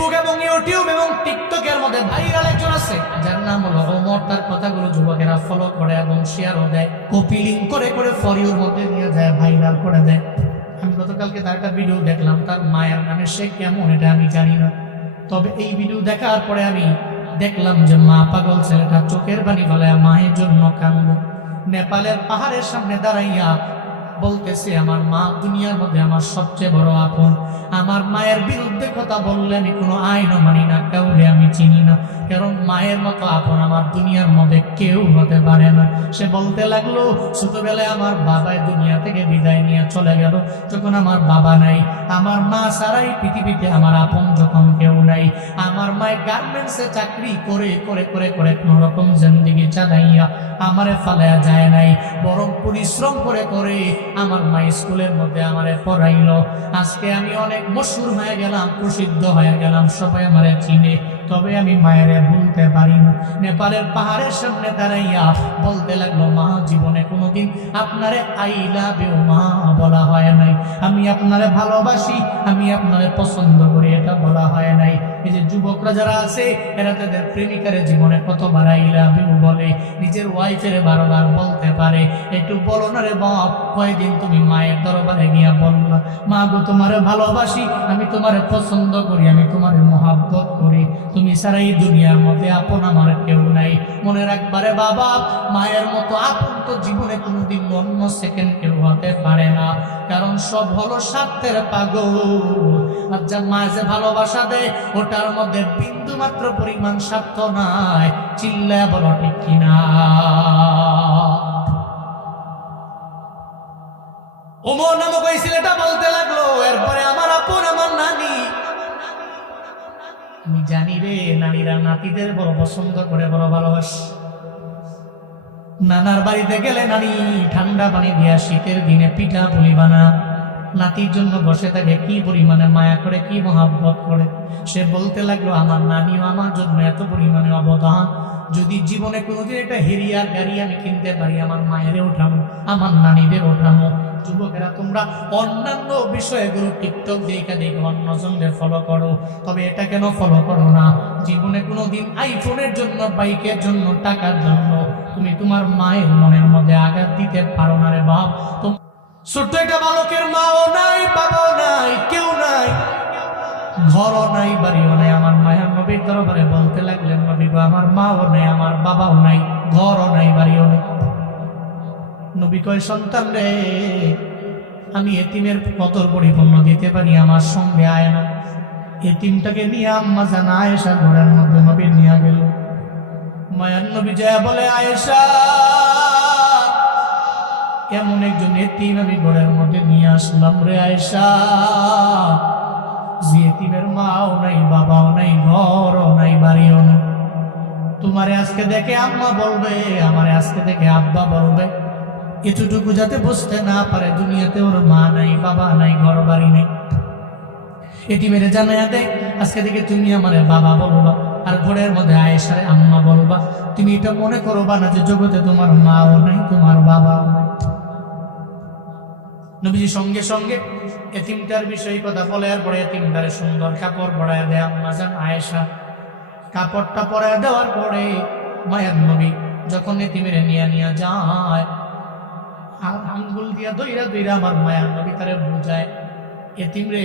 Facebook এবং YouTube এবং টিকটকের মধ্যে ভাইরাল একজন আছে যার নাম হলো ওমর। তার কথাগুলো যুবকেরা ফলো করে এবং শেয়ারও দেয়, কপি লিঙ্ক করে করে ফর ইউর মধ্যে নিয়ে যায়, ভাইরাল করে দেয়। আমি গতকালকে তার একটা ভিডিও দেখলাম, তার মায়ের নামে সে কেমন এটা আমি জানি না, তবে এই ভিডিও দেখার পরে আমি দেখলাম যে মা পাগল ছেলেটা চোখের পানি ফেলে মায়ের জন্য কান্দে। নেপালের পাহাড়ের সামনে দাঁড়াইয়া বলতেছে, আমার মা দুনিয়ার মধ্যে আমার সবচেয়ে বড় আপন। আমার মায়ের বিরুদ্ধে কথা বললে আমি কোনো আইনও মানি না, কাউরে আমি চিনি না, কারণ মায়ের মতো আপন আমার দুনিয়ার মধ্যে কেউ হতে পারে না। সে বলতে লাগলো, ছোটবেলায় আমার বাবা দুনিয়া থেকে বিদায় নিয়ে চলে গেল, যখন আমার বাবা নাই, আমার মা ছাড়াই পৃথিবীতে আমার আপন যখন কেউ নাই। আমার মায়ের গার্মেন্টসে চাকরি করে করে করে করে কোনো রকম জিন্দেগি চালাইয়া আমারে ফালায়া যায় নাই, বরং পরিশ্রম করে করে আমার মা স্কুলের মধ্যে আমারে পড়াইলো। আজকে আমি অনেক মশহুর হয়ে গেলাম, প্রসিদ্ধ হয়ে গেলাম, সবাই আমারে চিনে, তবে আমি মায়েরে ভুলতে পারি না। নেপালের পাহাড়ের সামনে দাঁড়াইয়া বলতে লাগলো, মা জীবনে কোনোদিন আপনারে আই লাভ ইউ মা বলা হয় নাই, আমি আপনারে ভালোবাসি, আমি আপনারে পছন্দ করি, এটা বলা হয় নাই। এই যে যুবকরা যারা আছে এরা তাদের প্রেমিকারে জীবনে কতবার আই লাভ ইউ বলে, নিজের ওয়াইফের বারবার বলতে পারে, একটু বলো না রে বাপ, কয়দিন তুমি মায়ের দরবারে গিয়া বললা, মা গো তোমারে ভালোবাসি, আমি তোমারে পছন্দ করি, আমি তোমারে মহাব্বত করি, তুমি ছাড়া এই দুনিয়ার মধ্যে আপন আমার কেউ নাই। মনে রাখবারে বাবা, মায়ের মতো আপন তো জীবনে কোনোদিন অন্য সেকেন্ড কেউ হতে পারে না, কারণ সব হলো স্বার্থের পাগল। আর যা মা যে ভালোবাসা দেয় ওটার মধ্যে বিন্দু মাত্র পরিমাণ স্বার্থ নাই, চিল্লা বলো ঠিক কিনা। ওমর নামক ওই ছেলেটা বলতে লাগলো, এরপরে আমার আপন আমার নানি, আমি জানি রে নানিরা নাতিদের বড় পছন্দ করে, বড় ভালোবাসে। নানার বাড়িতে গেলে নানি ঠান্ডা পানি দিয়া শীতের দিনে পিঠা পুলি বানা, নাতির জন্য বসে থাকে, কি পরিমাণে মায়া করে, কি মহাব্বত করে। সে বলতে লাগলো, আমার নানিও আমার জন্য এত পরিমাণে অবদান, যদি জীবনে কোনোদিন একটা হেরিয়ার গাড়ি আমি কিনতে পারি, আমার মায়েরে ওঠানো, আমার নানিদের ওঠানো। যুবকেরা তোমরা অন্যান্য বিষয়গুলো টিকটক দেখে দেখে অন্যজনকে ফলো করো, তবে এটা কেন ফলো করো না? জীবনে কোনোদিন আইফোনের জন্য, বাইকের জন্য, টাকার জন্য তুমি তোমার মায়ের মনের মধ্যে আঘাত দিতে পারো না রে বাপ। ছোট্ট একটা বালকের মাও নাই, বাবাও নাই, কেউ নাই, ঘরও নাই, বাড়িও নাই। আমার মায়ের নবীর দরবারে বলতে লাগলেন, নবী গো আমার মাও নাই, আমার বাবাও নাই, ঘরও নাই, বাড়িও নাই। নবী কয়, সন্তান রে, আমি এতিমের কদর পরিপূর্ণ দিতে পারি, আমার সঙ্গে আয় না। এতিমটাকে নিয়ে আম্মা জান আয়েশা ঘরের মধ্যে নবী নিয়ে গেল। মায়ার নবী যায় বলে, আয়েশা এমন একজন এতিম আমি ঘরের মধ্যে নিয়ে আসলাম রে আয়েশা, যে এতিমের মাও নাই, বাবাও নাই, ঘরও নাই, বাড়িও নাই। তোমারে আজকে দেখে আম্মা বলবে, আমারে আজকে দেখে আব্বা বলবে, এতটুকু যাতে বুঝতে না পারে দুনিয়াতে ওর মা নাই, বাবা নাই, ঘর বাড়ি নেই। এতিমেরে জানায়া দেয়, আজকে থেকে তুমি আমারে বাবা বলবা, আর ঘরের মধ্যে আয়েশারে আম্মা বলবা। তুমি এটা মনে করবা না যে জগতে তোমার মাও নাই, তোমার বাবাও নাই। নবীজি সঙ্গে সঙ্গে এতিমটার বিষয়ে কথা বলে, আর পরে এতিমটারে সুন্দর কাপড় পরায় দেয় আম্মা জান আয়েশা। কাপড়টা পরায় দেওয়ার পরে মায়ের নবী যখন এতিমেরে নিয়ে নিয়ে যায়, আর আঙ্গুল দিয়া দইরা দইরা আমার মায়ের নবী তারে বুঝায়, এতিম রে,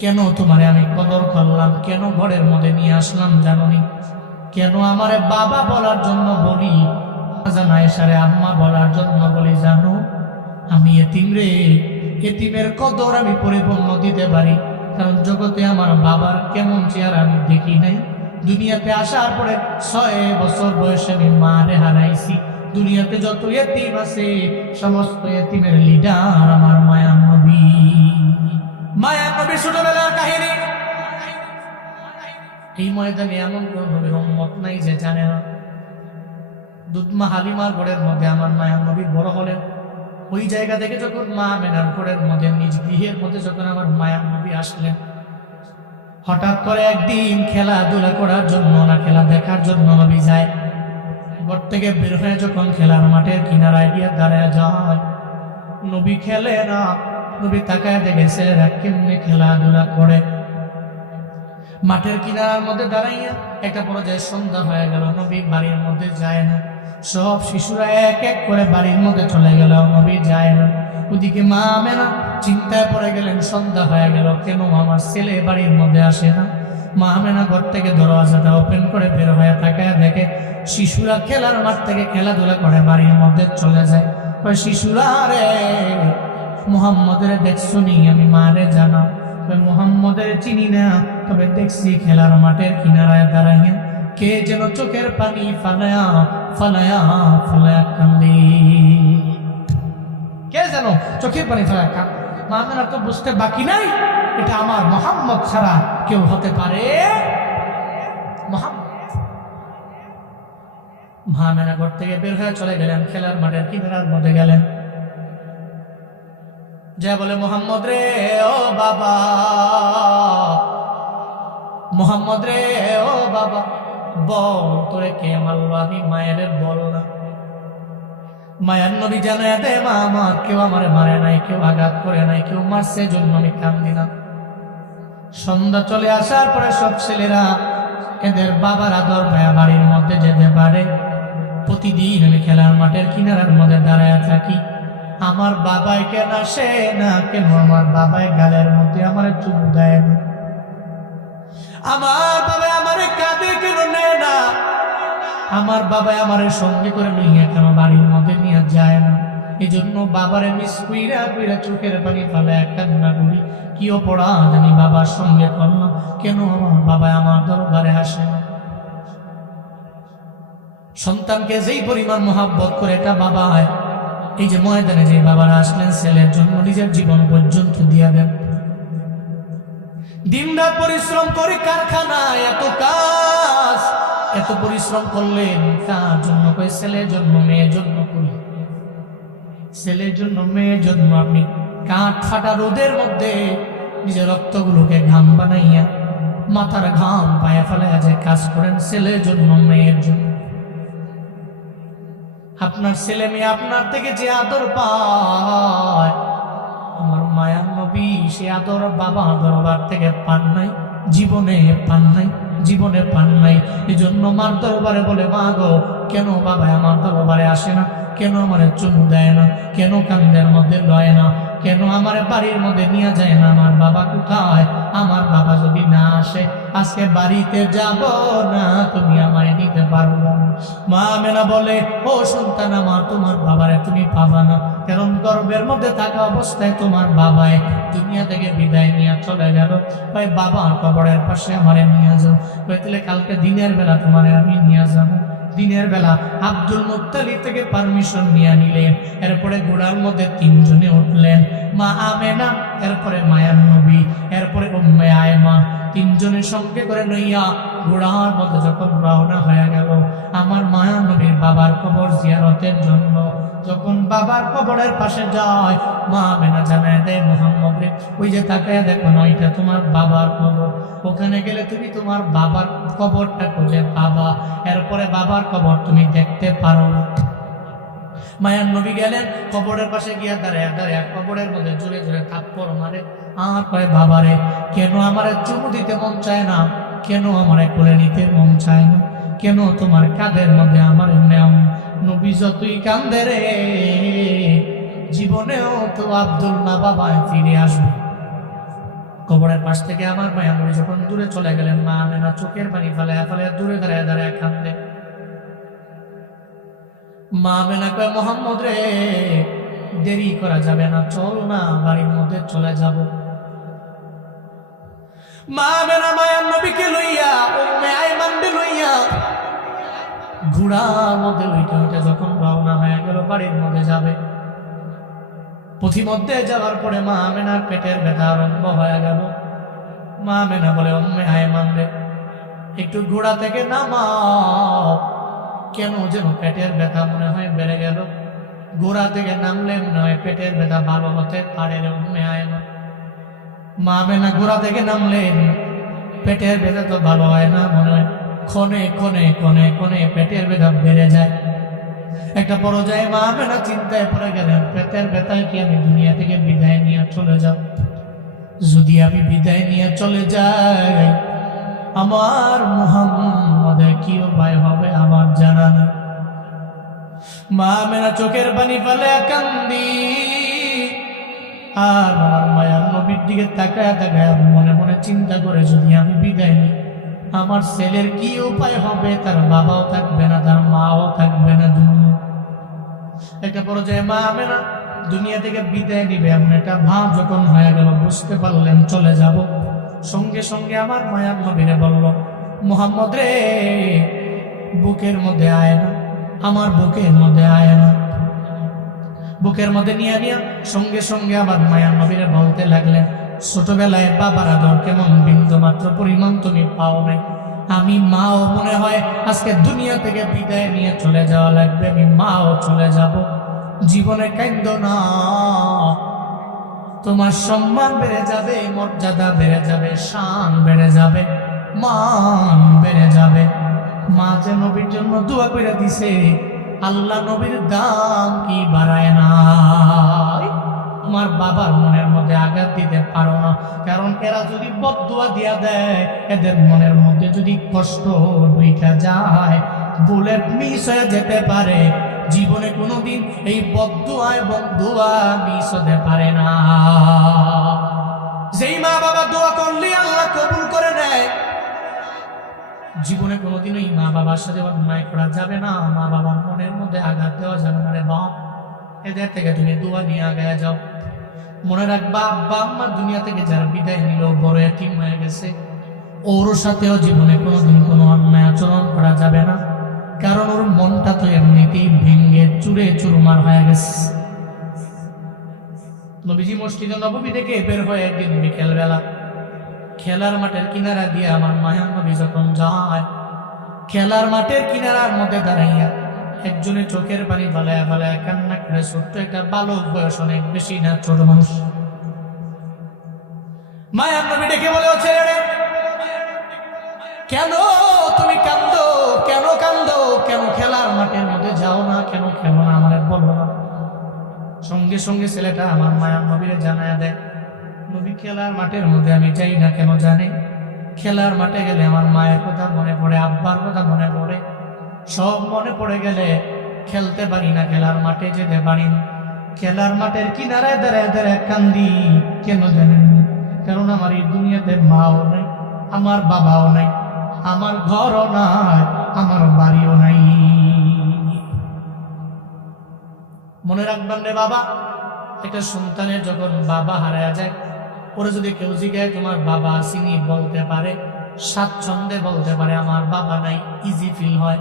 কেন তোমারে আমি কদর করলাম, কেন ঘরের মধ্যে নিয়ে আসলাম জানোনি? কেন আমারে বাবা বলার জন্য বলি, আয়েশারে আম্মা বলার জন্য বলি জানো? আমি এতিম রে, এতিমের কদর আমি পরিপূর্ণ দিতে পারি, কারণ জগতে আমার বাবার কেমন চেহারা আমি দেখি নাই। দুনিয়াতে আসার পরে 6 বছর বয়সে আমি মারে হারাইছি। দুনিয়াতে যত এতিম আছে সমস্ত এতিমের লিডার আমার মায়ার নবী। মায়ার নবী ছোটবেলার কাহিনী। এই ময়দানে এমন কোন নবীর উম্মত নাই যে জানে না। দুধমা হালিমার ঘরের মধ্যে আমার মায়ার নবী বড় হলেন। ওই জায়গা থেকে যখন মা মেনার ঘরের মধ্যে, নিজ গৃহের মধ্যে যখন আমার মায়ার নবী আসলেন, হঠাৎ করে একদিন খেলাধুলা করার জন্য না খেলা দেখার জন্য নবী যায়। ঘর থেকে বের হয়ে যখন খেলার মাঠের কিনারায় গিয়ে দাঁড়ায় যায়, নবী খেলে না। নবী তাকায় দেখে ছেলেরা কেমনে খেলাধুলা করে। মাঠের কিনারার মধ্যে দাঁড়াইয়া একটা পর্যায়ে সন্ধ্যা হয়ে গেল, নবী বাড়ির মধ্যে যায় না। সব শিশুরা এক এক করে বাড়ির মধ্যে চলে গেল, নবী যায় না। ওদিকে মা আমেনা চিন্তায় পড়ে গেলেন, সন্ধ্যা হয়ে গেল, কেন আমার ছেলে বাড়ির মধ্যে আসে না। মা আমেনা ঘর থেকে দরওয়াজাটা ওপেন করে বের হয়ে তাকায় দেখে শিশুরা খেলার মাঠ থেকে খেলাধুলা করে বাড়ির মধ্যে চলে যায়। শিশুরা রে মুহাম্মদের দেখছো নি? আমি মারে জানা মুহাম্মদের চিনি না, তবে দেখছি খেলার মাঠের কিনারায় দাঁড়াইয়া কে যেন চোখের পানি ফালায়া ফালায়া ফালায়া কান্দে। কে যেন চোখের পানি ফালায়া কান্দে। মা আমেনা তো বুঝতে বাকি নাই এটা আমার মুহাম্মদ ছাড়া কেউ হতে পারে। মা আমেনা ঘর থেকে বের হয়ে চলে গেলেন, খেলার মাঠের কিনারার মধ্যে গেলেন। যা বলে, মুহাম্মদ রে ও বাবা, মুহাম্মদ রে ও বাবা, বল তোরে কে মারলো? আমি মায়ের বল না। মায়ের নবী জানায় দে, মা আমার কেউ আমারে মারে নাই, কেউ আঘাত করে নাই, কেউ মারছে জন্য আমি কান্দি না। সন্ধ্যা চলে আসার পরে সব ছেলেরা এদের বাবার আদর পায়া বাড়ির মধ্যে যেতে পারে। প্রতিদিন আমি খেলার মাঠের কিনারার মধ্যে দাঁড়ায় থাকি, আমার বাবাই কেন আসে না? কেন আমার বাবাই গালের মধ্যে আমার চুমু দেয় না? আমার বাবা আমারে কাঁদে কেন নেয় না? আমার বাবা আমারে সঙ্গে করে নিয়ে কেন বাড়ির মধ্যে নিয়ে যায় না? এই জন্য বাবারে মিস কইরা কইরা চোখের পানি ফেলে কান্না করি, কি অপরাধ আমি বাবার সঙ্গে করলাম? কেন আমার বাবা আমার দরবারে আসে না? সন্তানকে যেই পরিমাণ মহাব্বত করে এটা বাবা হয়, এই যে ময়দানে যে বাবারা আসলেন ছেলের জন্য নিজের জীবন পর্যন্ত দিয়া দেন। দিনরাত পরিশ্রম করে কারখানায় এত কাজ, এত পরিশ্রম করলেন কার জন্য? কই ছেলের জন্য, মেয়ের জন্য করি। ছেলের জন্য, মেয়ের জন্য। আপনি কাঠ ফাটা রোদের মধ্যে নিজের রক্তগুলোকে ঘাম বানাইয়া মাথার ঘাম পায়ে ফেলাইয়া যে কাজ করেন ছেলের জন্য, মেয়ের জন্য। আপনার ছেলে মেয়ে আপনার থেকে যে আদর পায়, আমার মায়ার নবী সে আদর বাবা দরবার থেকে পান নাই, জীবনে পান নাই, জীবনে পান নাই। এই জন্য মার দরবারে বলে, মা গো কেন বাবা আমার দরবারে আসে না? কেন আমার চুমু দেয় না? কেন কান্দের মধ্যে লয় না? কেন আমার বাড়ির মধ্যে নিয়ে যায় না? আমার বাবা কোথায়? আমার বাবা যদি না আসে আজকে বাড়িতে যাব না, তুমি আমায় নিতে পারবো না। মা আমেনা বলে, ও সন্তান আমার, তোমার বাবারে তুমি পাবা না, কারণ গর্ভের মধ্যে থাকা অবস্থায় তোমার বাবায় দুনিয়া থেকে বিদায় নিয়ে চলে গেল। ভাই বাবার কবরের পাশে আমারে নিয়ে যাও। তাহলে কালকে দিনের বেলা তোমারে আমি নিয়ে যাবো। দিনের বেলা আব্দুল মুত্তালিব থেকে পারমিশন নিয়ে নিলেন। এরপরে ঘোড়ার মধ্যে তিনজনে উঠলেন, মা আমেনা, এরপরে মায়ার নবী, এরপরে উম্মে আয়মা। তিনজনের সঙ্গে করে লইয়া ঘোড়ার মধ্যে যখন রওনা হয়ে গেল আমার মায়ার নবীর বাবার কবর জিয়ারতের জন্য, যখন বাবার কবরের পাশে যায় মা আমেনা জানায় দেয় মুহাম্মদকে, ওই যে তাকায় দেখো না, ওইটা তোমার বাবার কবর, ওখানে গেলে তুমি তোমার বাবার কবরটা খুঁজে পাবা, এরপরে বাবার কবর তুমি দেখতে পারো না। মায়ার নবী গেলেন, কবরের পাশে গিয়া দাঁড়ায় দাঁড়ায় কবরের মধ্যে জোরে জোরে থাপ্পড় মারে, আর কয় বাবারে কেন আমারে চুমু দিতে মন চায় না? কেন আমারে কোলে নিতে মন চায় না? কেন তোমার কাঁধের মধ্যে আমার নেও? নবী যতই কান্দে রে, জীবনেও তো আব্দুল না বাবায় ফিরে আসবে। কবরের পাশ থেকে আমার মায়া নবী যখন দূরে চলে গেলেন, মা আমেনা চোখের পানি ফেলায় ফেলায় দূরে দাঁড়ায় দাঁড়ায় কান্দে। মা আমেনা কয়, মুহাম্মদ রে দেরি করা যাবে না, চল না বাড়ির মধ্যে চলে যাব। মা আমেনা মায়ার নবীকে লইয়া উম্মে আয়মানকে লইয়া ঘোড়ার মধ্যে ওইটা ওইটা যখন রওনা হয়ে গেল বাড়ির মধ্যে যাবে, পথিমধ্যে যাওয়ার পরে মা আমেনার পেটের ব্যথা আরম্ভ হয়ে গেল। মা আমেনা বলে, উম্মে আয়মান রে একটু ঘোড়া থেকে নামাও, কেন যেন পেটের ব্যথা মনে হয় বেড়ে গেল। ঘোড়া থেকে নামলে মনে হয় পেটের ব্যথা ভালো হতে পারে রে উম্মে আয়মান। মা আমেনা ঘোড়া থেকে নামলেন, পেটের ব্যথা তো ভালো হয় না, মনে হয় ক্ষণে ক্ষণে ক্ষণে ক্ষণে পেটের ব্যথা বেড়ে যায়। একটা পর্যায়ে মা আমেনা চিন্তায় পড়ে গেলেন, পেটের ব্যথায় কি আমি দুনিয়া থেকে বিদায় নিয়ে চলে যাব? যদি আমি বিদায় নিয়ে চলে যাই আমার মুহাম্মদের কি উপায় হবে আমার জানা নেই। মা আমেনা চোখের পানি ফেলে কান্দি, আর আমার মায়ার নবীর দিকে তাকায় তাকায় মনে মনে চিন্তা করে, যদি আমি বিদায় নিই আমার ছেলের কি উপায় হবে? তার বাবাও থাকবে না, তার মাও থাকবে না। দুনিয়া একটা পর্যায়ে মা আমেনা দুনিয়া থেকে বিদায় নিবে এমন একটা ভাব যখন হয়ে গেল, বুঝতে পারলেন চলে যাব। সঙ্গে সঙ্গে আমার মায়ার নবীরে বলল, মুহাম্মদ রে, বুকের মধ্যে আয় না, আমার বুকের মধ্যে আয় না। বুকের মধ্যে নিয়ে নিয়ে সঙ্গে সঙ্গে আমার মায়ার নবীরে বলতে লাগলেন, ছোটবেলায় বাবার আদর কেমন বিন্দু মাত্র পরিমাণ তুমি পাও নাই। আমি মাও মনে হয় আজকে দুনিয়া থেকে বিদায় নিয়ে চলে যাওয়া লাগবে, আমি মাও চলে যাব। জীবনে কাঁদো না, তোমার সম্মান বেড়ে যাবে, মর্যাদা বেড়ে যাবে, শান বেড়ে যাবে, মান বেড়ে যাবে। মা যে নবীর জন্য দোয়া করে দিছে, আল্লাহ নবীর দাম কি বাড়ায় না? তোমার বাবার মনের মধ্যে আঘাত দিতে পারো না, কারণ এরা যদি বদদুয়া দিয়া দেয়, এদের মনের মধ্যে যদি কষ্ট ঢুইকা যায়, বুলেট মিস হয়ে যেতে পারে। জীবনে কোনোদিন এই বদদুয়া এবং দোয়া মিস হতে পারে না। যেই মা বাবা দোয়া করলে আল্লাহ কবুল করে নেয়, জীবনে কোনোদিন ওই মা বাবার সাথে অন্যায় করা যাবে না, মা বাবার মনের মধ্যে আঘাত দেওয়া যাবে না। রে বাপ, এদের থেকে তুমি দোয়া নিয়ে আগে যাও। মনে রাখবা, আব্বা আম্মা দুনিয়া থেকে যারা বিদায় নিল, বড় এতিম হয়ে গেছে, ওর সাথেও জীবনে কোনোদিন কোনো অন্যায় আচরণ করা যাবে না, কারণ ওর মনটা তো এমনিতেই ভেঙ্গে চুরে চুরমার হয়ে গেছে। নবীজি মসজিদে নববী থেকে বের হয়ে একদিন বিকেলবেলা খেলার মাঠের কিনারা দিয়ে আমার মায়ার নবী যখন যায়, খেলার মাঠের কিনারার মধ্যে দাঁড়াইয়া একজনের চোখের পানি ফালায় ফালায় কান্না করে, ছোট্ট একটা বালক, বয়স অনেক বেশি না, ছোট মানুষ। মায়ার নবী ডেকে বলে, ও ছেলে, কেন তুমি কান্দো? কেন কান্দো? কেন খেলার মাঠের মধ্যে যাও না? কেন খেলো না? আমার বলো না। সঙ্গে সঙ্গে ছেলেটা আমার মায়ার নবীরে জানায় দেয়, নবী, খেলার মাঠের মধ্যে আমি যাই না। কেন জানে? খেলার মাঠে গেলে আমার মায়ের কথা মনে পড়ে, আব্বার কথা মনে পড়ে, সব মনে পড়ে গেলে খেলতে পারি না, খেলার মাঠে যেতে পারি না। খেলার মাঠের কিনারায় দাঁড়ায় দাঁড়ায় কান্দি। কেন জানেন? কারণ আমার এই দুনিয়াতে মাও নাই, আমার বাবাও নাই, আমার ঘরও নাই, আমার বাড়িও নাই। মনে রাখবেন রে বাবা, একটা সন্তানের যখন বাবা হারায় যায়, ওরা যদি কেউ জিজ্ঞাসা তোমার বাবা আসেনি, বলতে পারে, স্বাচ্ছন্দ্যে বলতে পারে আমার বাবা নাই, ইজি ফিল হয়।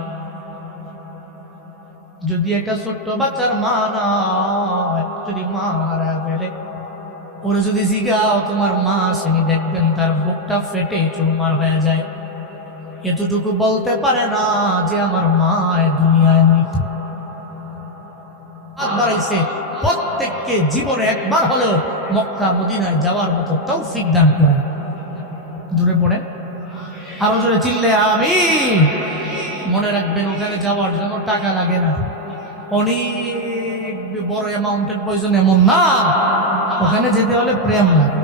যদি একটা ছোট্ট বাচ্চার মা নাই, যদি মা হারায় ফেলে, ওরা যদি জিজ্ঞাও তোমার মা আসেনি, দেখবেন তার বুকটা ফেটে চুরমার হয়ে যায়। এতটুকু বলতে পারে না যে আমার মা দুনিয়ায় নেই। বাড়াইছে, প্রত্যেককে জীবনে একবার হলেও মক্কা মদিনায় যাওয়ার মতো তৌফিক দান করে। দূরে পড়ে আরো জোরে চিল্লে আমি। মনে রাখবেন, ওখানে যাওয়ার জন্য টাকা লাগে না, অনেক বড় অ্যামাউন্টের প্রয়োজন এমন না। ওখানে যেতে হলে প্রেম লাগে,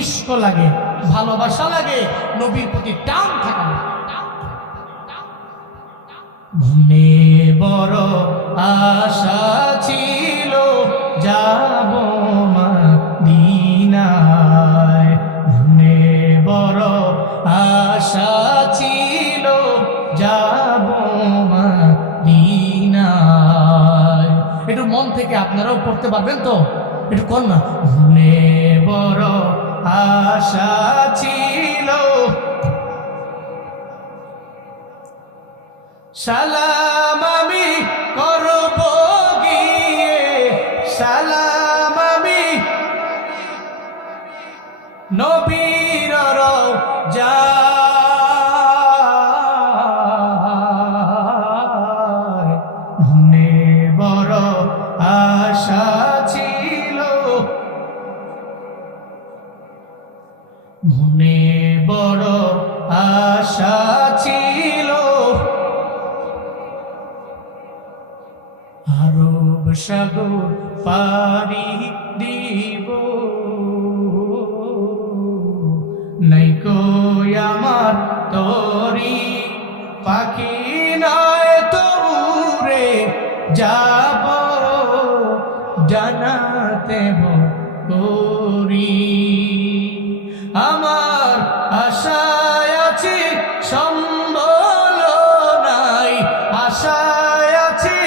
ইশক লাগে, ভালোবাসা লাগে, নবীর প্রতি টান থাকা লাগে। মনে বড় আশা ছিল যাব মদিনায়, মনে বড় আশা ছিল যাব মদিনায়। একটু মন থেকে আপনারাও পড়তে পারবেন তো? একটু কর না। মনে বড় আশা ছিল, সালাম আমি করব গিয়ে, সালাম আমি নবীর রওজায়। মনে বড় আশা ছিল, মনে বড় আশা ছিল, আরব সাগর পাড়ি দিব, নাই কই আমার তোরি পাখি নয় তো উড়ে যাব জানাতে ভরি আমার আশায় আছি সম্বল নাই আশায় আছি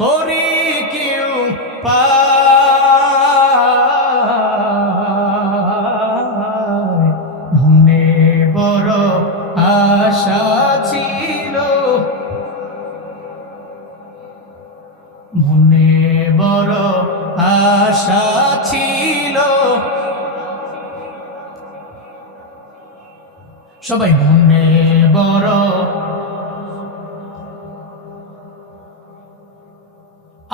করি কেউ মনে বড় আশা ছিল মনে বড় আশা ছিল সবাই মনে বড়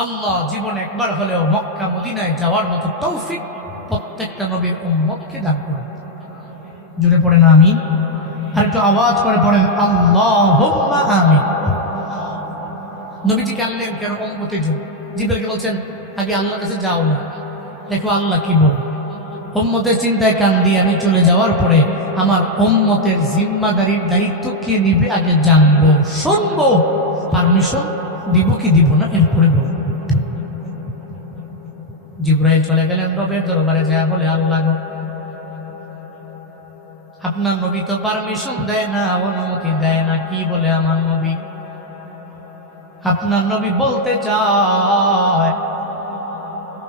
আল্লাহ জীবনে একবার হলেও মক্কা মদিনায় যাওয়ার মতো তৌফিক প্রত্যেকটা নবীর উম্মতকে দান করুন। জুড়ে পড়েন আমিন। আর একটু আওয়াজ করে পড়েন আল্লাহুম্মা আমিন। নবীজি কানলেন কেন? উম্মতের জন্য। জিবরাইলকে বলছেন আগে আল্লাহর কাছে যাও না, দেখো আল্লাহ কি বলে। উম্মতের চিন্তায় কান দিয়ে আমি চলে যাওয়ার পরে আমার উম্মতের জিম্মাদারির দায়িত্ব কে নিবে আগে জানবো, শুনবো, পারমিশন দিব কি দিব না এরপরে বলবো। জিবরাইল চলে গেলেন রবের দরবারে, যায় বলে আল্লাহ গো, আপনার নবী তো পারমিশন দেয় না, অনুমতি দেয় না। কি বলে আমার নবী? আপনার নবী বলতে চায়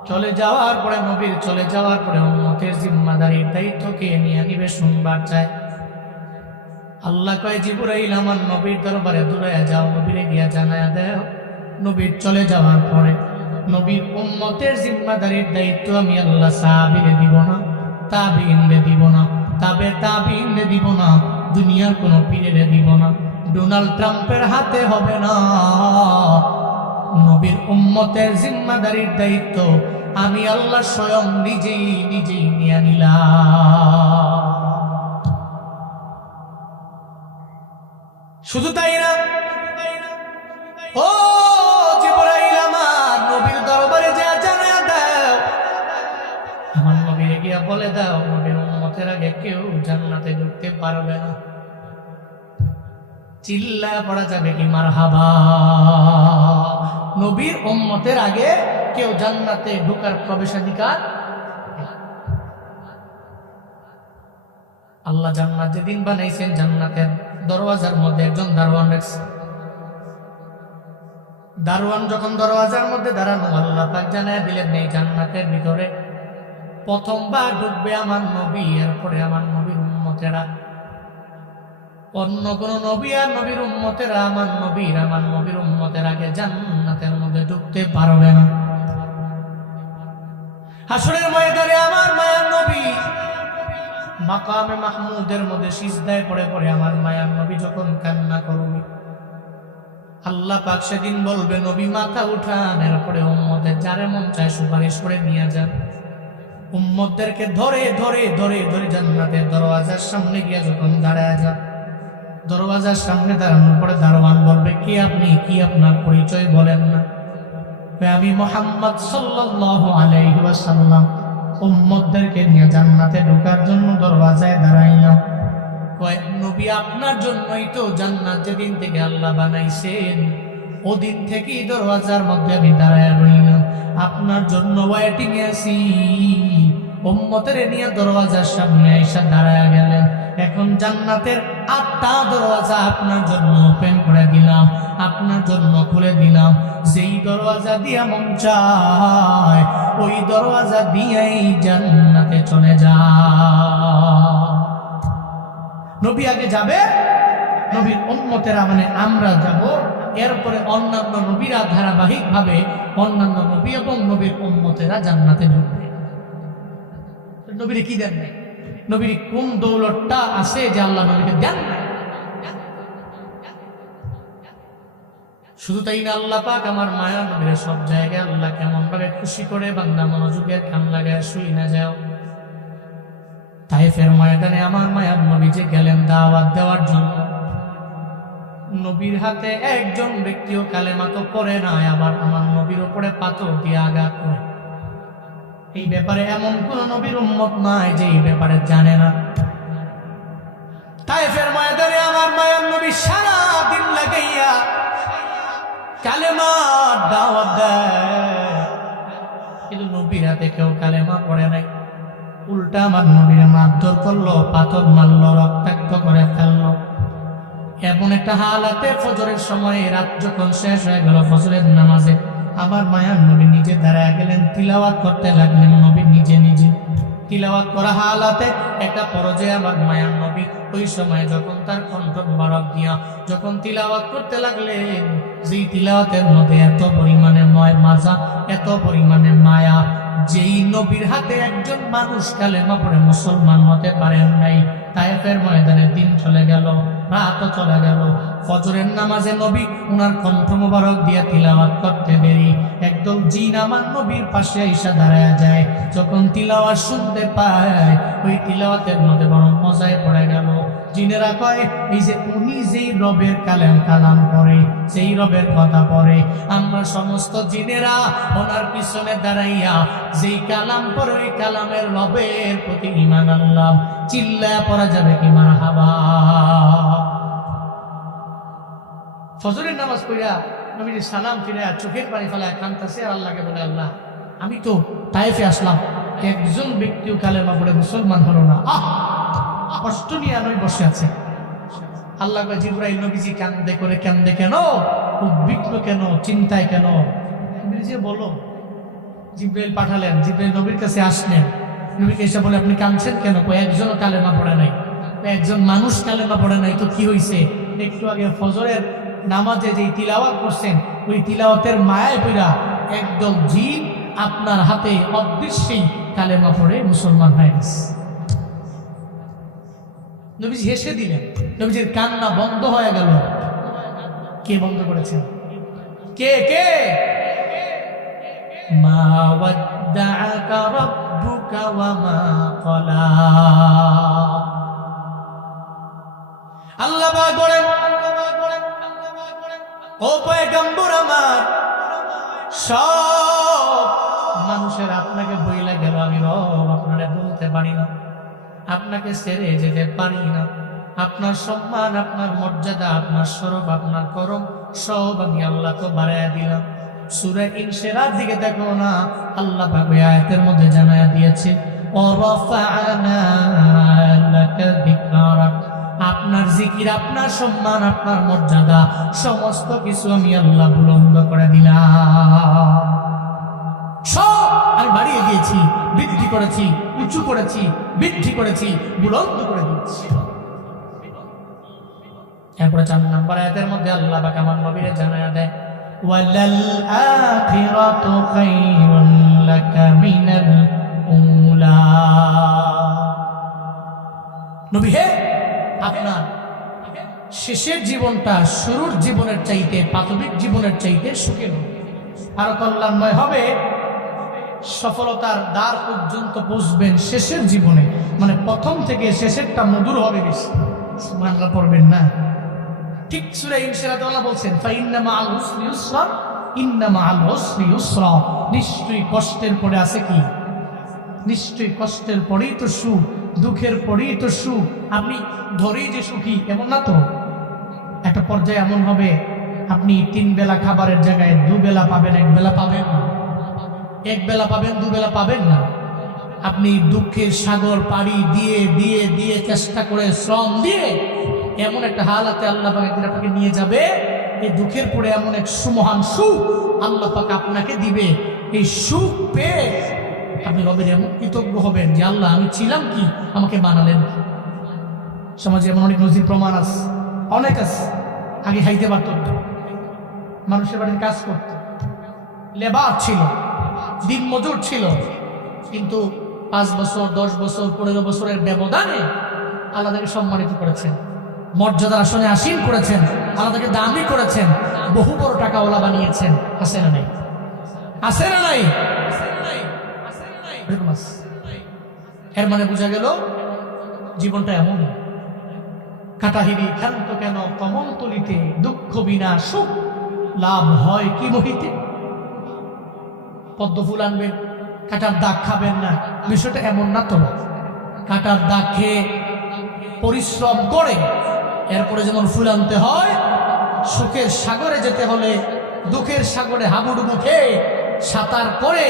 চলে যাওয়ার পরে, নবীর চলে যাওয়ার পরে উম্মতের জিম্মাদারির দায়িত্ব কে নিয়ে নিবে শুনবার চায়। আল্লাহ কয় জিবরাইল আমার নবীর দরবারে দৌড়াইয়া যাও, নবীরে গিয়া জানায়া দেও নবীর চলে যাওয়ার পরে নবীর উম্মতের জিম্মাদারির দায়িত্ব আমি আল্লাহ সাহাবীরে দিব না, তাবিঈনরে দিব না, তাবিঈনরে দিব না, দুনিয়ার কোনো পীরেরে দিব না, ডোনাল্ড ট্রাম্পের হাতে হবে না। নবীর উম্মতের জিম্মাদারির দায়িত্ব আমি আল্লাহ স্বয়ং নিজেই নিয়ে নিলাম। শুধু তাই না, ও জিবরাইল আমার নবীর দরবারে যা জানায়া দাও, আমার নবীরে গিয়া বলে দাও নবীর উম্মতের আগে কেউ জান্নাতে ঢুকতে পারবে না। চিল্লা পড়া যাবে কি মারহাবা? নবীর উম্মতের আগে কেউ জান্নাতে ঢোকার প্রবেশাধিকার। আল্লাহ জান্নাত যেদিন বানাইছেন জান্নাতের দরওয়াজার মধ্যে একজন দারোয়ান রাখছে। দারোয়ান যখন দরওয়াজার মধ্যে দাঁড়ানো, আল্লাহ পাক জানায় দিলেন এই জান্নাতের ভিতরে প্রথমবার ঢুকবে আমার নবী, এরপরে আমার নবীর উম্মতেরা। অন্য কোন নবী আর নবীর উম্মতেরা আমার নবীর উম্মতের আগে জান্নাতের মধ্যে ঢুকতে পারবে না। হাসরের ময়দানে আমার মায়ার নবী মাকামে মাহমুদের মধ্যে সিজদায় পড়ে পড়ে আমার মায়ার নবী যখন কান্না করবে, আল্লাহ পাক সেদিন বলবে নবী মাথা উঠান, এরপরে উম্মতের যারে মন চায় সুপারিশ করে নিয়ে যান। উম্মতদেরকে ধরে ধরে ধরে ধরে জান্নাতের দরওয়াজার সামনে গিয়া যখন দাঁড়ায় যান, দরওয়াজার সামনে দাঁড়ানোর পরে দারোয়ান বলবে কি আপনি, কি আপনার পরিচয় বলেন না? আমি মুহাম্মদ সাল্লাল্লাহু আলাইহি ওয়াসাল্লাম উম্মতদেরকে নিয়ে জান্নাতে ঢোকার জন্য দরওয়াজায় দাঁড়াইলাম। কয় নবী আপনার জন্যই তো জান্নাত যেদিন থেকে আল্লাহ বানাইছেন ওদিন থেকেই দরওয়াজার মধ্যে আমি দাঁড়ায় রইলাম, আপনার জন্য ওয়েটিং এ আছি। উম্মতের নিয়ে দরওয়াজার সামনে এসে দাঁড়ায় গেলেন। এখন জান্নাতের 8টা দরওয়াজা আপনার জন্য ওপেন করে দিলাম, আপনার জন্য খুলে দিলাম। যেই দরওয়াজা দিয়া মন চায় ওই দরওয়াজা দিয়েই জান্নাতে চলে যায়। নবী আগে যাবে, নবীর উম্মতেরা মানে আমরা যাব, এরপরে অন্যান্য নবীরা ধারাবাহিকভাবে অন্যান্য নবী এবং নবীর উম্মতেরা জান্নাতে ঢুকবে। নবীরে কি দেন নাই? নবীর কোন দৌলতটা আছে যে আল্লাহ নবীকে দেন নাই? শুধু তাই না, আল্লাহ পাক আমার মায়া নবীর সব জায়গায় আল্লাহ কেমন ভাবে খুশি করে বান্দা মনোযোগের কান লাগায় শুই না যাও। তাইফের ময়দানে আমার মায়ার নবী যে গেলেন দাওয়াত দেওয়ার জন্য, নবীর হাতে একজন ব্যক্তিও কালেমা তো পড়ে না, আবার আমার নবীর উপরে পাথর দিয়ে আঘাত করে। এই ব্যাপারে এমন কোন নবীর উম্মত নাই যে এই ব্যাপারে জানে না। তায়েফের ময়দানে আমার মায়ার নবী সারা দিন লাগাইয়া কালেমার দাওয়াত দেয়, কিন্তু নবীর হাতে কেউ কালেমা পড়ে নাই। উল্টা আমার নবীর মারধর করলো, পাথর মারলো, রক্তাক্ত করে ফেললো। এমন একটা হালাতে ফজরের সময়, রাত যখন শেষ হয়ে গেল ফজরের নামাজে, আমার মায়ার নবী নিজে দাঁড়ায় গেলেন, তিলাওয়াত করতে লাগলেন। নবী নিজে নিজে তিলাওয়াত করা হালাতে একটা পর্যায়ে আমার মায়ার নবী ওই সময় যখন তার কণ্ঠ মোবারক দিয়া যখন তিলাওয়াত করতে লাগলেন, যেই তিলাওয়াতের মধ্যে এত পরিমাণে মাজা, এত পরিমাণে মায়া, যেই নবীর হাতে একজন মানুষ কালেমা পড়ে মুসলমান হতে পারেন নাই। তায়েফের ময়দানে দিন চলে গেল, রাতও চলে গেল। ফজরের নামাজে নবী উনার কণ্ঠ মোবারক দিয়া তিলাওয়াত করতে দেরি, একদল জিন আমার নবীর পাশে এসে দাঁড়ায় যায়। যখন তিলাওয়াত শুনতে পায়, ওই তিলাওয়াতের মধ্যে বড় মজায় পড়ে গেল। জিনেরা কয়, এই যে উনি যেই রবের কালাম করে, সেই রবের কথা পড়ে, আমরা সমস্ত জিনেরা ওনার পিছনে দাঁড়াইয়া যেই কালাম পড়ে, ওই কালামের রবের প্রতি ঈমান আনলাম। চিল্লায়া পড়া যাবে কি মারহাবা? ফজরের নামাজ পড়িয়া নবীজি সালাম ফিরে চোখের পানি ফেলায় কাঁদতেছে, আর আল্লাহকে বলে, আল্লাহ আমি তো তায়েফে আসলাম, একজন ব্যক্তিও কালেমা পড়ে মুসলমান হলো না। কষ্ট নিয়ে নবী বসে আছে। আল্লাহ কয়, জিবরাইল নবীজি কান্দে করে, কান্দে কেন, উদ্বিগ্ন কেন, চিন্তায় কেন? নবীজি বলো। জিবরাইল পাঠালেন, জিবরাইল নবীর কাছে আসলেন। নবীকে এসে বলে, আপনি কাঁদছেন কেন? কয়, একজনও কালেমা পড়ে নাই। একজন মানুষ কালেমা পড়ে নাই তো কি হয়েছে? একটু আগে ফজরের নামাজে যেই তিলাওয়াত করছেন, ওই তিলাওয়াতের মায়ায় পড়া একদল জিন আপনার হাতে অদৃশ্যেই কালেমা পড়ে মুসলমান হয়ে গেছে। নবীজি হেসে দিলেন, নবীজির কান্না বন্ধ হয়ে গেল। কে বন্ধ করেছেন? কে কে? মা ওয়াদ্দাআকা রাব্বুকা ওয়া মা ক্বালা। আল্লাহ পাক বলেন, ও পয়গম্বর আমার, সব মানুষের আপনাকে বইলা গেল, আমি রব আপনারে বলতে পারি না, আপনাকে ছেড়ে যেতে পারি না। আপনার সম্মান, আপনার মর্যাদা, আপনার শরফ, আপনার করম সব আমি আল্লাহ তো বাড়াইয়া দিলাম। সূরা ইনশিরার দিকে দেখো না, আল্লাহ পাক ওই আয়াতের মধ্যে জানায়া দিয়েছে, ওয়ারাফা'না লাকা যিকরাক। আপনার জিকির, আপনার সম্মান, আপনার মর্যাদা সমস্ত কিছু আমি আল্লাহ বুলন্দ করে দিলাম। সব আমি বাড়িয়ে দিয়েছি, বৃদ্ধি করেছি, উঁচু করেছি, বৃদ্ধি করেছি, বুলন্দ করে দিয়েছি। এরপরে 4 নম্বর আয়াতের মধ্যে আল্লাহ পাক আমার নবীরে জানায়া দেয়, ওয়ালাল আখিরাতু খায়রুন লাকা মিনাল উলা। নবী হে, আপনার শেষের জীবনটা শুরুর জীবনের চাইতে, প্রাথমিক জীবনের চাইতে সুখের আরো কল্যাণময় হবে। সফলতার দ্বার পর্যন্ত পৌঁছবেন শেষের জীবনে, মানে প্রথম থেকে শেষেরটা মধুর হবে বেশি। সুবহানাল্লাহ পড়বেন না? ঠিক সূরা ইনশিরাতে আল্লাহ বলছেন, ফাইন্না মাআল উসরি ইউসরা, ইন্না মাআল উসরি ইউসরা। নিশ্চয়ই কষ্টের পরে আছে কি? নিশ্চয়ই কষ্টের পরেই তো সুখ, দুঃখের পরেই তো সুখ। আপনি ধরেই যে সুখী এমন না তো। একটা পর্যায়ে এমন হবে, আপনি 3 বেলা খাবারের জায়গায় 2 বেলা পাবেন, 1 বেলা পাবেন না। 1 বেলা পাবেন, 2 বেলা পাবেন না। আপনি দুঃখের সাগর পাড়ি দিয়ে দিয়ে দিয়ে চেষ্টা করে, শ্রম দিয়ে এমন একটা হালাতে আল্লাহ পাক একদিন আপনাকে নিয়ে যাবে, এই দুঃখের পরে এমন এক সুমহান সুখ আল্লাহ পাক আপনাকে দিবে। এই সুখ পেয়ে আপনি রবের এমন কৃতজ্ঞ হবেন যে, আল্লাহ আমি ছিলাম কি, আমাকে বানালেন। সমাজে এমন অনেক নজির প্রমাণ আছে, অনেক আছে। আগে খাইতে পারত না, মানুষের বাড়িতে কাজ করত, লেবার ছিল, দিন মজুর ছিল, কিন্তু 5 বছর, 10 বছর, 15 বছরের ব্যবধানে আল্লাহ তাকে সম্মানিত করেছেন, মর্যাদার আসনে আসীন করেছেন, আল্লাহ তাকে দামি করেছেন, বহু বড় টাকাওয়ালা বানিয়েছেন। আছে না নাই? আছে না নাই? এর মানে বোঝা গেল জীবনটা এমন। কাটাহিরি ক্ষান্ত কেন কমল তলিতে, দুঃখ বিনা সুখ লাভ হয় কি মহিতে। পদ্ম ফুল আনবেন, কাটার দাগ খাবেন না, বিষয়টা এমন না তো। কাটার দাগ খেয়ে পরিশ্রম করে এরপরে যেমন ফুল আনতে হয়, সুখের সাগরে যেতে হলে দুঃখের সাগরে হাবুডুবু খেয়ে সাঁতার করে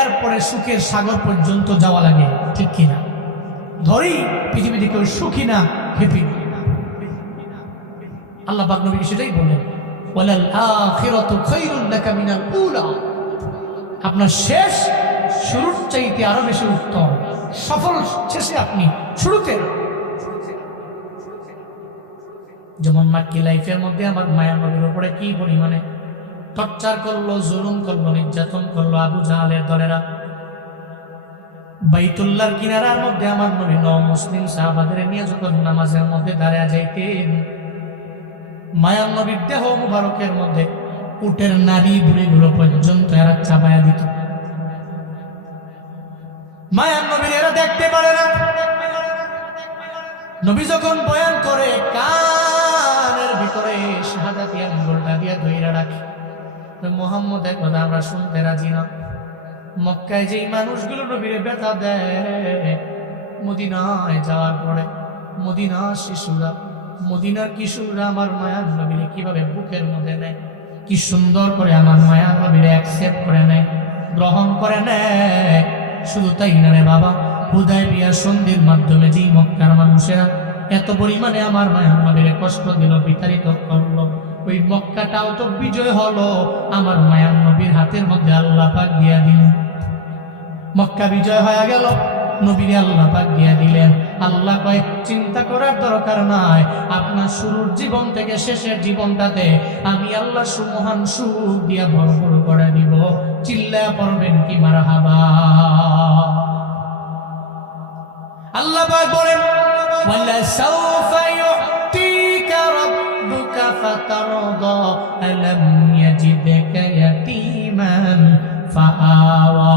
এরপরে সুখের সাগর পর্যন্ত যাওয়া লাগে, ঠিক কিনা? ধরি পৃথিবীতে কেউ সুখী না, হ্যাপি। আল্লাহ পাক নবী সেটাই বলেন, ওয়ালাল আখিরাতু খায়রুন লাকা মিনাল উলা। আপনার শেষ শুরুর চাইতে আরো বেশি উত্তম। সফল শেষে আপনি শুরুতে। যেমন মাক্কি লাইফের মধ্যে আমার মায়া নবীর উপরে কি পরিমাণে টর্চার করলো, জুলুম করলো, নির্যাতন করলো আবু জাহালের দলেরা। বাইতুল্লাহর কিনারার মধ্যে আমার নবী মুসলিম সাহাবাদের নিয়ে যখন নামাজের মধ্যে দাঁড়িয়ে যাইতেন, মায়ার নবীর দেহ মুবারকের মধ্যে উটের নারী বুড়িগুলো পর্যন্ত এরা চাপায়া দিত। মায়ার নবীর এরা দেখতে পারে না। নবী যখন বয়ান করে কানের ভিতরে শাহাদাতি আঙ্গুলটা দিয়া ধইরা রাখে, মুহাম্মদের কথা আমরা শুনতে রাজি না। মক্কায় যেই মানুষগুলো নবীরে ব্যথা দেয়, মদিনায় যাওয়ার পরে মদিনার শিশুরা, মদিনার কিশোররা আমার মায়ার নবীরে কিভাবে বুকের মধ্যে নেয়, কি সুন্দর করে আমার মায়ার নবীরে অ্যাকসেপ্ট করে নেয়, গ্রহণ করে নেয়। শুধু তাই না রে বাবা, হুদায়বিয়া সন্ধির মাধ্যমে যেই মক্কার মানুষেরা এত পরিমাণে আমার মায়ার নবীরে কষ্ট দিল, বিতাড়িত করলো, ওই মক্কাটাও তো বিজয় হলো আমার মায়ার নবীর হাতের মধ্যে আল্লাহ পাক দিয়া দিলেন। মক্কা বিজয় হয়ে গেল, নবীরে আল্লাহ পাক দিয়া দিলেন। আল্লাহ কয় চিন্তা করার দরকার নাই, আপনার শুরুর জীবন থেকে শেষের জীবনটাতে আমি আল্লাহ সুমহান সুখ দিয়া ভরপুর করে দিব। চিল্লায়া পড়বেন কি মারহাবা। আল্লাহ পাক বলেন, ওয়ালা সাউফা ইউতিকা রাব্বুকা ফাতারদা আলাম ইয়াজিদকা ইয়াতীমান ফাআওয়া।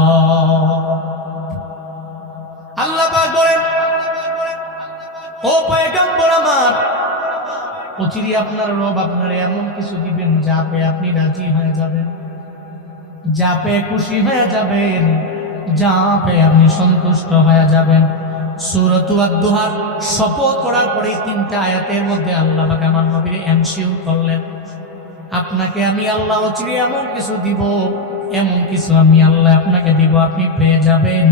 আল্লাহ পাক বলেন, ও পয়গম্বর আমার, অচিরে আপনার রব আপনার এমন কিছু দিবেন যা পেয়ে আপনি রাজি হয়ে যাবেন, যা পেয়ে খুশি হয়ে যাবেন, যা পেয়ে আপনি সন্তুষ্ট হয়ে যাবেন। সূরাত আদ-দুহা শপথ করার পরে তিনটা আয়াতের মধ্যে আল্লাহ পাক আমার নবীকে এনশিওর করলেন, আপনাকে আমি আল্লাহ অচিরে এমন কিছু দিব, এমন কিছু আমি আল্লাহ আপনাকে দিব, আপনি পেয়ে যাবেন।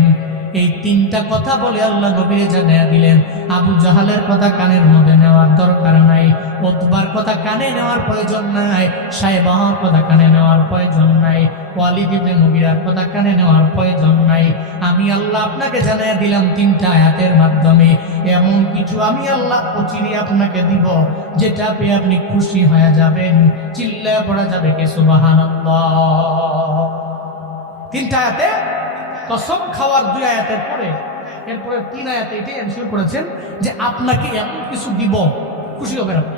এই তিনটা কথা বলে আল্লাহ নবীরে জানাইয়া দিলেন। আবু জাহালের কথা কানের মধ্যে নেওয়ার দরকার নাই, উতবার কথা কানে নেওয়ার প্রয়োজন নাই, সাইবাহর কথা কানে নেওয়ার প্রয়োজন নাই, ওয়ালিদ ইবনে মুগিরার কথা কানে নেওয়ার প্রয়োজন নাই। আমি আল্লাহ আপনাকে জানাইয়া দিলাম তিনটা আয়াতের মাধ্যমে, এমন কিছু আমি আল্লাহ অচিরে আপনাকে দিব যেটা পেয়ে আপনি খুশি হয়ে যাবেন। চিল্লায়া পড়া যাবে কে সুবহানাল্লাহ। তিনটা আয়াতে কসম খাওয়ার দুই আয়াতের পরে এরপরে তিন আয়াতে এটাই এনশিওর করেছেন যে আপনাকে এমন কিছু দিব খুশি হবেন আপনি।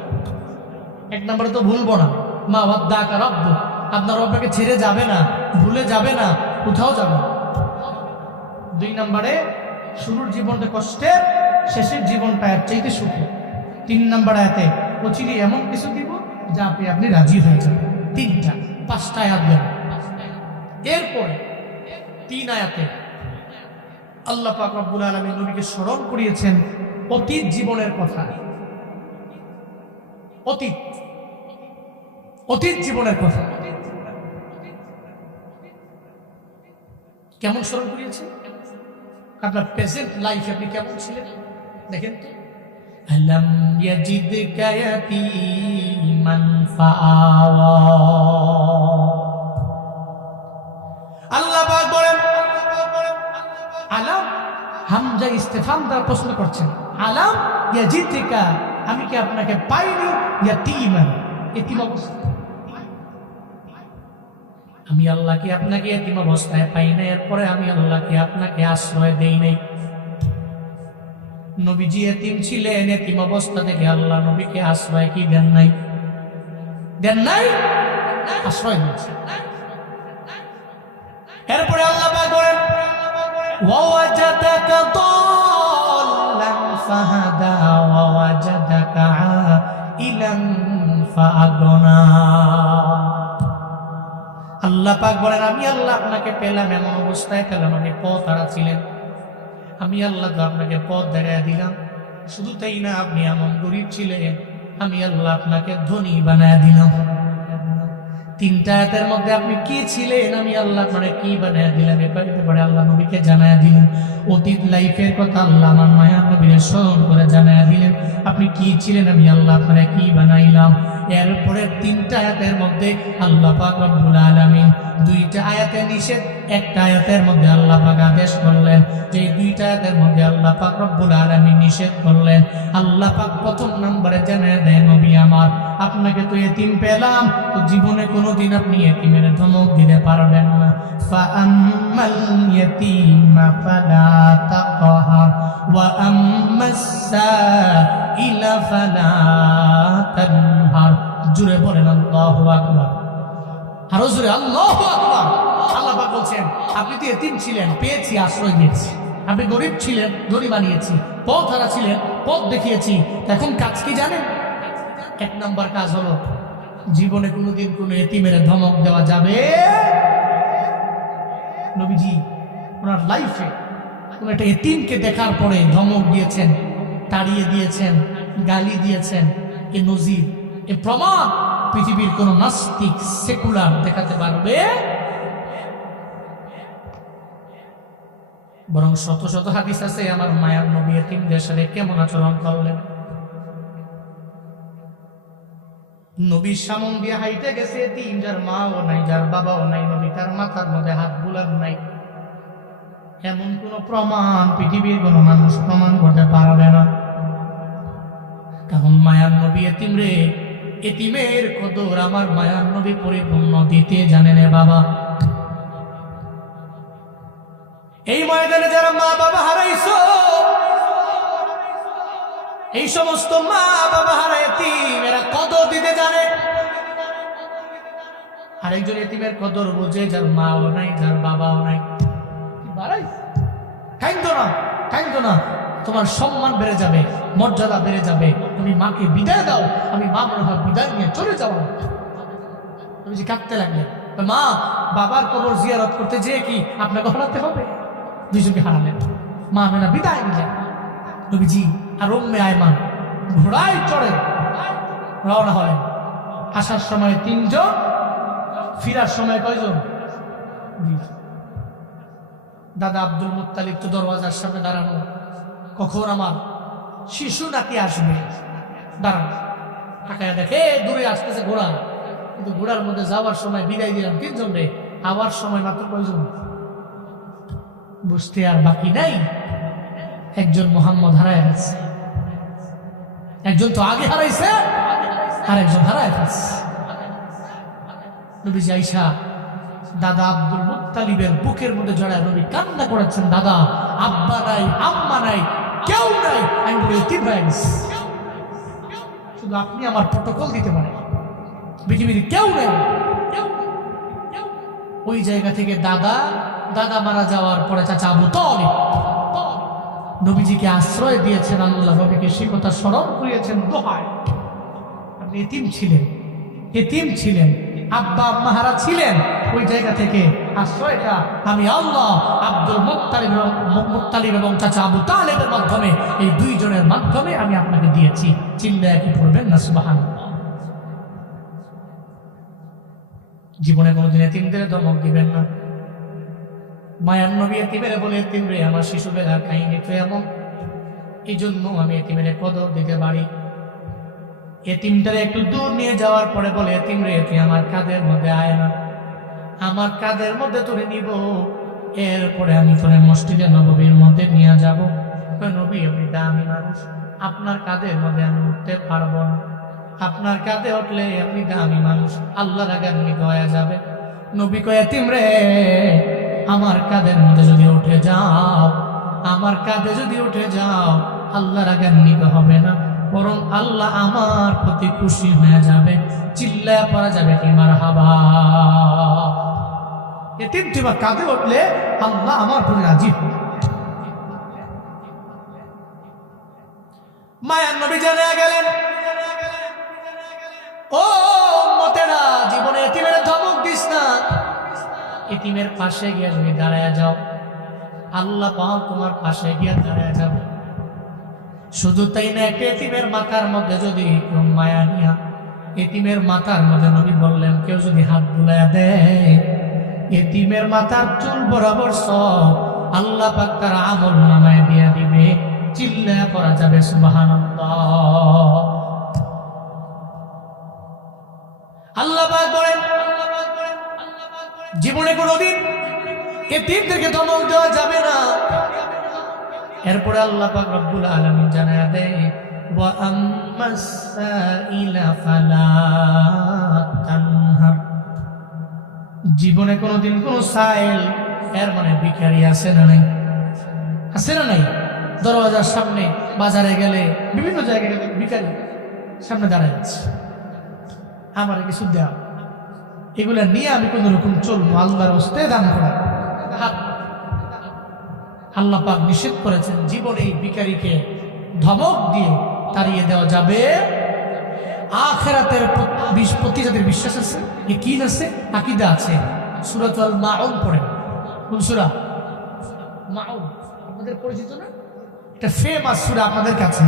এক নম্বরে তো ভুলবো না, মা ওয়াদ্দাকা রাব্বুক, আপনার আপনাকে ছেড়ে যাবে না, ভুলে যাবে না, কোথাও যাবে না। দুই নম্বরে শুরুর জীবনটা কষ্টের, শেষের জীবনটা এর চাইতে সুখী। তিন নম্বর আয়াতে অচিরে এমন কিছু দিব যা পেয়ে আপনি রাজি হয়ে যাবেন। তিনটা পাঁচটা আয়াত দেন। এরপরে তিন আয়াতে আল্লাহ পাক রব্বুল আলামিন নবীকে স্মরণ করিয়েছেন অতীত জীবনের কথা। অতীত জীবনের কথা কেমন স্মরণ করিয়েছেন? আপনার প্রেজেন্ট লাইফে আপনি কেমন ছিলেন দেখেন তো। আলাম ইয়াজিদকা ইয়াতীমান ফাআওয়া। আল্লাহ পাক বলেন, আলাম, হামজা ইস্তেফাম দ্বারা প্রশ্ন করছেন, আলাম ইয়াজিদকা, আমি কি আপনাকে পাইনি ইয়াতীমান, এতিম অবস্থা, আমি আল্লাহ কি আপনাকে এতিম অবস্থায় পাই না? এরপরে আমি আল্লাহ কি আপনাকে আশ্রয় দেই নাই? নবীজি এতিম ছিলেন, এতিম অবস্থা থেকে আল্লাহ নবীকে আশ্রয় কি দেন নাই? দেন নাই, আশ্রয় দিয়েছে। এরপরে আল্লাহ পাক বলেন, ওয়াজাদাকা দাল্লান ফাহাদা ওয়াজাদাকা আইলান ফাআগনা। আল্লাহ পাক বলেন, আমি আল্লাহ আপনাকে পেলাম এমন অবস্থায় পেলাম আপনি পথ হারা ছিলেন, আমি আল্লাহ তো আপনাকে পথ দেখাইয়া দিলাম। শুধু তাই না, আপনি এমন গরিব ছিলেন, আমি আল্লাহ আপনাকে ধনী বানায় দিলাম। তিনটা আয়াতের মধ্যে আপনি কি ছিলেন, আমি আল্লাহ আপনারে কি বানায় দিলাম, এবারে আল্লাহ নবীকে জানায় দিলেন। অতীত লাইফের কথা আল্লাহ আমার মায়ার নবীরে স্মরণ করে জানায় দিলেন, আপনি কি ছিলেন, আমি আল্লাহ আপনারে কি বানাইলাম। এরপরে তিনটা আয়াতের মধ্যে আল্লাহ পাক রব্বুল আলামিন দুইটা আয়াতে নিষেধ, একটা আয়াতের মধ্যে আল্লাহ পাক আদেশ করলেন। যে দুইটা আয়াতের মধ্যে আল্লাহ পাক রব্বুল আলামিন নিষেধ করলেন, আল্লাহ পাক প্রথম নম্বরে জানায় দেয়, নবী আমার, আপনাকে তো এতিম পেলাম, তো জীবনে কোনোদিন আপনি এতিমের ধমক দিতে পারবেন না। ফাআম্মাল ইয়াতীমা ফালা তাকহার ওয়া আম্মাস সাইলা ফালা তানহার। জোরে বলেন আল্লাহু আকবার, আরো জোরে আল্লাহু আকবার। আল্লাহ পাক বলছেন, আপনি তো এতিম ছিলেন, পেয়েছি, আশ্রয় দিয়েছি। আপনি গরিব ছিলেন, ধনী বানিয়েছি। পথ হারা ছিলেন, পথ দেখিয়েছি। এখন কাজ কি জানেন? এক নম্বর কাজ হলো, জীবনে কোনোদিন কোনো এতিমের ধমক দেওয়া যাবে। নবীজি ওনার লাইফে কোন একটা এতিমকে দেখার পরে ধমক দিয়েছেন, তাড়িয়ে দিয়েছেন, গালি দিয়েছেন। এ নজির, এ প্রমাণ পৃথিবীর কোন নাস্তিক সেকুলার দেখাতে পারবে? বরং শত শত হাদিস আছে আমার মায়ার নবী এতিমদের সাথে কেমন আচরণ করলেন। নবীর সামন দিয়ে হাইটে গেছে এতিম, যার মাও নাই, যার বাবাও নাই, নবী তার মাথার মধ্যে হাত বুলান নাই। এমন কোন প্রমাণ পৃথিবীর কোন মানুষ প্রমাণ করতে পারবে না। কারণ মায়ার নবী এতিম রে, এতিমের কদর আমার মায়ার নবী পরিপূর্ণ দিতে জানেন। বাবা, এই ময়দানে যারা মা বাবা হারাইছো, এই সমস্ত মা বাবা হারা এতিম, এরা কদর দিতে জানে। আরেকজন এতিমের কদর বোঝে, যার মাও নাই, যার বাবাও নাই। কাইন্দো না, কাইন্দো না, তোমার সম্মান বেড়ে যাবে, মর্যাদা বেড়ে যাবে। তুমি মাকে বিদায় দাও, আমি মা মনে হয় বিদায় নিয়ে চলে যাবো। তুমি যে কাঁদতে লাগলেন, মা বাবার কবর জিয়ারত করতে যেয়ে কি আপনাকে হারাতে হবে? দুইজনকে হারালেন, মা মেনা বিদায় নিলেন। নবীজি আর উম্মে আয়মান ঘোড়ায় চড়ে রওনা হলেন। আসার সময় 3 জন, ফিরার সময় কয়জন? দাদা আব্দুল মুত্তালিব তো দরওয়াজার সামনে দাঁড়ানো, কখন আমার শিশু নাতি আসবে দাঁড়ানো। তাকায় দেখে দূরে আসতেছে ঘোড়া, কিন্তু ঘোড়ার মধ্যে যাওয়ার সময় বিদায় দিলাম 3 জন রে, আবার সময় মাত্র কয়জন? বুঝতে আর বাকি নাই। একজন মোহাম্মদ হারায় গেছে, একজন তো আগে হারাইছে, আর একজন হারায় গেছে। নবীজি আয়েশা দাদা আব্দুল মুত্তালিবের বুকের মধ্যে জড়ায় নবী কান্না করেছেন, দাদা আব্বা নাই, আম্মা নাই, কেউ নাই, আমি বলে এতিম হয়ে গেছি। শুধু আপনি আমার প্রটোকল দিতে পারেন, পৃথিবীর কেউ নেই। ওই জায়গা থেকে দাদা মারা যাওয়ার পরে চাচা আবু তালিব নবীজিকে আশ্রয় দিয়েছেন। আল্লাহ নবীকে সে কথা স্মরণ করিয়েছেন দোহায়, আপনি এতিম ছিলেন, এতিম ছিলেন, আব্বা আম্মা হারা ছিলেন। ওই জায়গা থেকে আশ্রয়টা আমি আল্লাহ আব্দুল মুত্তালিব এবং চাচা আবু তালেবের মাধ্যমে, এই 2 জনের মাধ্যমে আমি আপনাকে দিয়েছি। চিল্লায় কি পড়বেন না সুবহানাল্লাহ। জীবনে কোনোদিন এতিমদের ধমক দিবেন না। মায়ার নবী এতিমের বলে, এতিম রে, আমার শিশুবেলার কাহিনী তো এমন, এই জন্য আমি এতিমের কদর দিতে পারি। এতিমটারে একটু দূর নিয়ে যাওয়ার পরে বলে, এতিম রে, তুই আমার কাঁধের মধ্যে আয় না, আমার কাঁধের মধ্যে তোরে নিব, এরপরে আমি তোরে মসজিদে নববীর মধ্যে নিয়ে যাব। নবী, আপনি দামি মানুষ, আপনার কাঁধের মধ্যে আমি উঠতে পারবো না, আপনার কাঁধে উঠলে আপনি দামি মানুষ, আল্লাহর রাগান্বিত হয়ে যাবে। নবী কয়, এতিম রে, আমার কাঁধের মধ্যে যদি উঠে যাও, আমার কাঁধে যদি উঠে যাও, আল্লাহ রাগান্বিত হবে না, বরং আল্লাহ আমার প্রতি খুশি হয়ে যাবে। চিল্লায় পড়া যাবে কি মারহাবা। এতিম তোমার কাঁধে উঠলে আল্লাহ আমার প্রতি রাজি হবে। মায়ার নবী জানা গেলেন, ও উম্মতেরা, জীবনে এতিমের ধমক দিস না। এতিমের পাশে গিয়ে যদি দাঁড়ায় যাও, আল্লাহ পাক তোমার পাশে গিয়ে দাঁড়ায় যাবে। শুধু তাই না, একটা এতিমের মাথার মধ্যে যদি কেউ মায়া নিয়া এতিমের মাথার মধ্যে নবী বললেন কেউ যদি হাত বুলাইয়া দেয়, এতিমের মাথার চুল বরাবর সব আল্লাহ পাক তার আমল নামায় দিয়া দিবে। চিল্লায়া পড়া যাবে সুবহানাল্লাহ। আল্লাহ পাক বলেন জীবনে কোনোদিন এতিমদেরকে ধমক দেওয়া যাবে না। এরপরে আল্লাহ পাক রব্বুল আলামিন জানায়া দেয় ওয়া আম্মাস সাইলা ফালা তানহার। জীবনে কোনোদিন কোন সাইল, এর মানে ভিখারি আছে না নাই? আছে না নাই? দরওয়াজার সামনে, বাজারে গেলে, বিভিন্ন জায়গায় গেলে ভিখারি সামনে দাঁড়ায় আছে, আমার কিছু দেওয়া, এগুলা নিয়ে আমি কোন রকম চলবো, আল্লাহর হস্তে দান করা। আল্লাহ পাক নিষেধ করেছেন জীবনে এই ভিখারিকে ধমক দিয়ে তাড়িয়ে দেওয়া যাবে। আখিরাতের প্রতি যাদের বিশ্বাস আছে, ইয়াকিন আছে, আকীদা আছে, সূরাতুল মাউন পড়েন। কোন সূরা? মাউন, আপনাদের পরিচিত না? এটা ফেমাস সূরা আপনাদের কাছে।